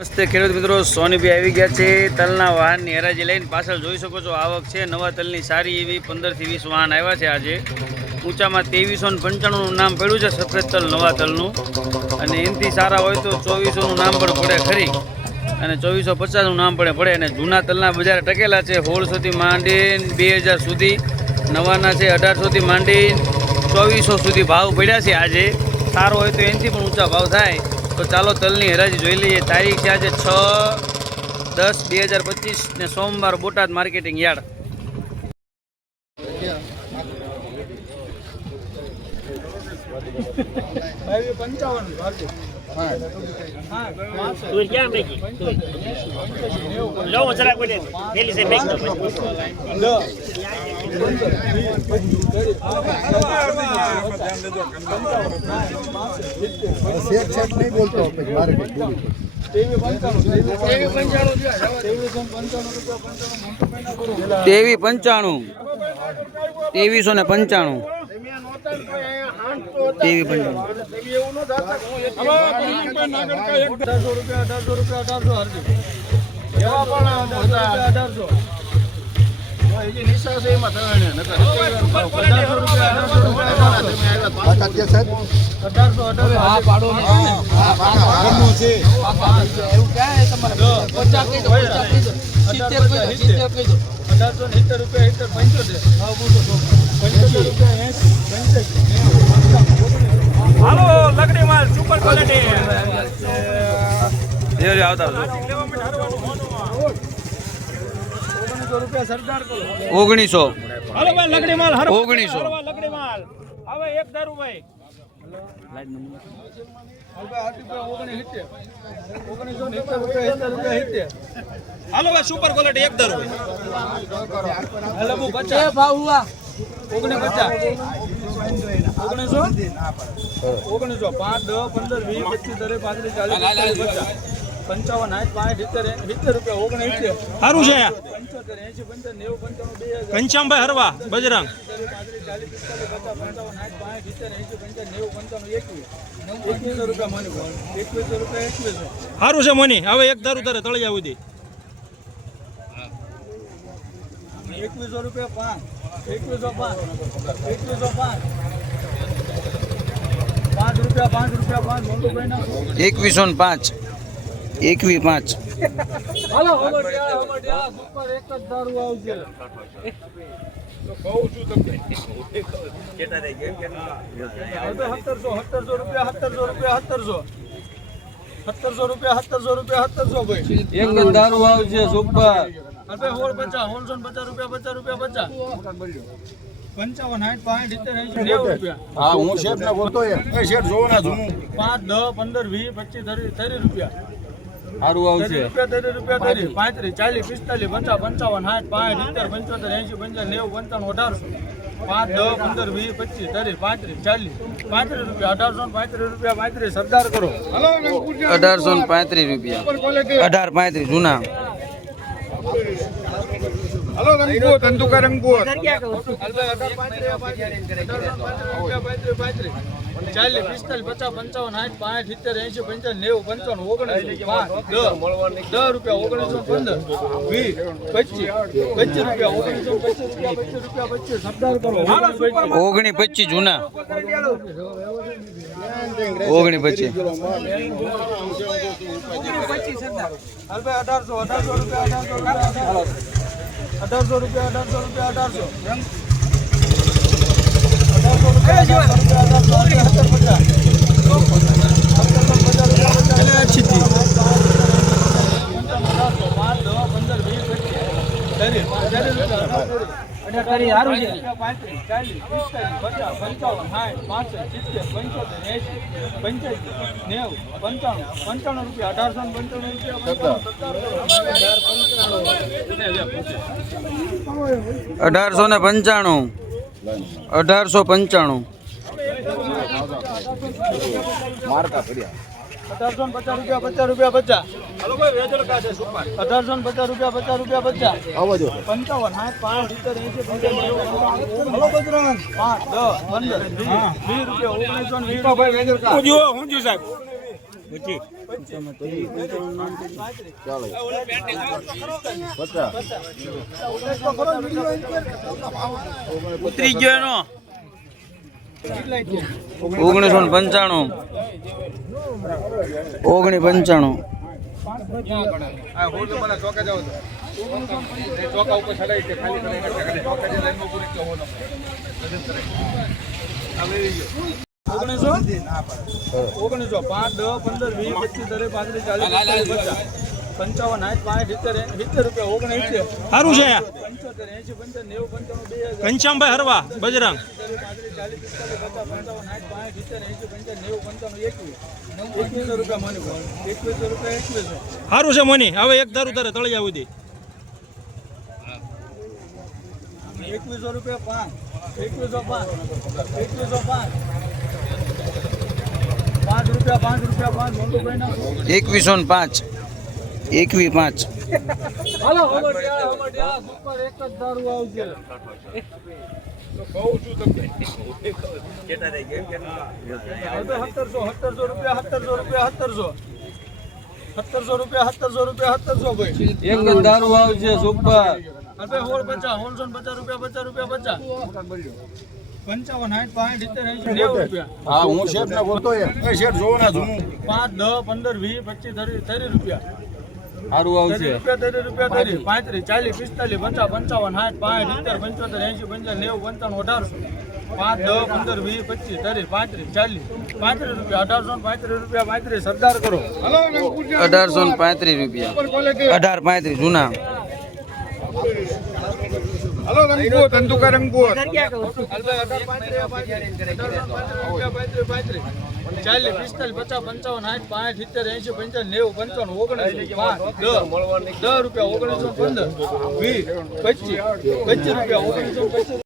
નમસ્તે ખેડૂત મિત્રો સોનીભાઈ આવી ગયા છે. તલના વાહનની હરાજી લઈને પાછળ જોઈ શકો છો, આવક છે. નવા તલની સારી એવી પંદરથી વીસ વાહન આવ્યા છે આજે. ઊંચામાં ત્રેવીસો ને પંચાણુંનું નામ પડ્યું છે, સફેદ તલ, નવા તલનું. અને એનાથી સારા હોય તો ચોવીસોનું નામ પણ પડે ખરી. અને ચોવીસો પચાસનું નામ પડે પડે. અને જૂના તલના બજાર ટકેલા છે સોળસોથી માંડીને બે હજાર સુધી. નવાના છે, અઢારસોથી માંડીને ચોવીસો સુધી ભાવ પડ્યા છે આજે. સારો હોય તો એનાથી પણ ઊંચા ભાવ થાય. તો ચાલો તલની હરાજી જોઈ લઈએ. તારીખ છે આજે છ દસ બે હજાર પચીસ ને સોમવાર બોટાદ માર્કેટિંગ યાર્ડ. તું ક્યાં મેકી લો જરા પેલી પડે. તેવી પંચાણું. તેવીસો ને પંચાણું. અઢારસો રૂપિયા અઢારસો સાહેબ અઢારસો લગડી સુપર ક્વોલિટી ધીરે ધીરે આવતા આવજો. ઓગણીસો હાલો લગડી માલ સુપર ક્વોલિટી હરવા લગડી માલ હવે એક દારૂ ભાઈ હાલો ભાઈ સુપર ક્વોલિટી એક દારૂ ઓગણીસો પાંચ દસ પંદર વીસ પચીસ દરેક પાંત્રીસ ચાલીસ પંચાવન આઠ પાંચ સિત્તેર સિત્તેર રૂપિયા ઓગણસિત્તેર સારું છે પંચોતેર એસી પંચાવન નેવું પંચાણું બે હજાર. ઘનશ્યામભાઈ હરવા બજરંગ. પંચાવન પાંચ સિત્તેર એસી નેવું પંચાણું એકવીસ. એકવીસો રૂપિયા મની એકવીસો રૂપિયા એકવીસો. સારું છે મની. હવે એક દારૂ તારે તળિયા સુધી. એકવીસો રૂપિયા પાંચ એકવીસો પાંચ એકવીસો પાંચ પાંચ રૂપિયા પાંચ રૂપિયા પાંચ મોટુભાઈના. એકવીસો ને પાંચ. એકવી પાંચ. હાલો હમણાં હમણાં સુપર એક જ સત્તરસો સત્તરસો રૂપિયા સત્તરસો રૂપિયા સત્તરસો. સત્તરસો રૂપિયા સત્તરસો રૂપિયા સત્તરસો ભાઈ. એક જ દારૂ આવશે સુપર. અરે હોળ પચાસ હોળસો પચાસ રૂપિયા પચાસ રૂપિયા પચાસ. પંચાવન સાઠ પાંચ સિત્તેર નેવું રૂપિયા. હા હું શેઠ ને બોલતો શેઠ જોવો ના પાંચ દસ પંદર વીસ પચીસ ત્રીસ રૂપિયા. સારું આવશે. પાંત્રીસ ચાલીસ પિસ્તાલીસ પચાસ પંચાવન સાઠ પાંચ સિત્તેર પંચોતેર એંશી પંચાવન નેવું પંચાવન અઢારસો. પાંચ દસ પંદર વીસ પચીસ ત્રીસ પાંત્રીસ ચાલીસ. પાંત્રીસ રૂપિયા અઢારસો પાંત્રીસ રૂપિયા પાંત્રીસ સરદાર કરો. અઢારસો પાંત્રીસ રૂપિયા. અઢાર પાંત્રીસ જૂના. હલો રંગો ધંધુકા રંગો ચાલીસ પિસ્તાલીસ પચાસ પંચાવન સાઠ પાંચ સિત્તેર એંશી પંચાવન નેવું પંચાવન ઓગણીસો દસ. રૂપિયા ઓગણીસો પંદર. વીસ પચીસ પચીસ રૂપિયા ઓગણીસો પચીસ રૂપિયા પચીસ રૂપિયા પચીસ. ઓગણી પચીસ જૂના. ઓગણી પચીસ. અઢારસો અઢારસો રૂપિયા અઢારસો. અઢારસો રૂપિયા અઢારસો રૂપિયા અઢારસો. અઢારસો રૂપિયા અઢારસો રૂપિયા અઢારસો. પચાસ પંદર વીસ નેવું પંચાણું પંચાણું રૂપિયા અઢારસો ને પંચાણું રૂપિયા અઢારસો ને પંચાણું. અઢારસો પંચાણું. મારકા પડ્યા. અઢારસો પચાસ રૂપિયા પચાસ રૂપિયા પચાસ. અઢારસો પચાસ રૂપિયા પચાસ રૂપિયા પચાસ. પંચાવન સાઠ પાંચ સિત્તેર હલો બજરંગ. પાંચ દસ પંદર વીસ વીસ રૂપિયા ઓગણીસો વીસ હું જો સાહેબ. પછી ઉતરી ગયો એનો. ઓગણીસો ને પંચાણું. ઓગણી પંચાણું. ઓગણીસો? પાંચ દસ પંદર વીસ પચીસ દરેક પાંત્રીસ ચાલીસ પંચાવન આઠ પાંચ સિત્તેર સિત્તેર રૂપિયા ઓગણીસ સારું છે પંચોતેર એસી પંચોતેર નેવું પંચાણું બે હજાર. ઘનશ્યામભાઈ હરવા બજરંગ. પંચાવન પાંચ સિત્તેર એસી નેવું પંચાણું એકવીસ. એકવીસો રૂપિયા મને એકવીસો રૂપિયા એકવીસો સારું છે મોની. હવે એક દારૂ તારે તળિયા સુધી. એકવીસો રૂપિયા પાંચ એકવીસો પાંચ એકવીસો પાંચ પાંચ રૂપિયા પાંચ રૂપિયા પાંચ મોટું ના એકવીસો ને પાંચ. એકવી પાંચ. સત્તરસો રૂપિયા સત્તરસો રૂપિયા ભાઈ. એક જ દારૂ આવશે સુપર. હવે હોળ પચાસ હોળસો પચાસ રૂપિયા પચાસ રૂપિયા પચાસ. પંચાવન સાઠ પાંચ સિત્તેર નેવું રૂપિયા. હા હું શેઠ ને બોલતો શેઠ જોવો ના પાંચ દસ પંદર વીસ પચીસ ત્રીસ રૂપિયા. સારું આવશે. રૂપિયા પાંત્રીસ ચાલીસ પિસ્તાલીસ પચાસ પંચાવન સાઠ પાંચ સિત્તેર પંચોતેર એંશી પંચાવન નેવું પંચાવન અઢારસો. પાંચ દસ પંદર વીસ પચીસ ત્રીસ પાંત્રીસ ચાલીસ. પાંત્રીસ રૂપિયા અઢારસો પાંત્રીસ રૂપિયા પાંત્રીસ. સરદાર કરો. અઢારસો પાંત્રીસ રૂપિયા. અઢાર પાંત્રીસ જૂના. હલો રંગો ધંધુકા રંગો ચાલીસ પિસ્તાલીસ પચાસ પંચાવન સાઠ પાંચ સિત્તેર એંશી પંચાવન નેવું પંચાવન ઓગણીસ દસ દસ રૂપિયા ઓગણીસો પંદર વીસ પચીસ પચીસ રૂપિયા ઓગણીસો પચીસ.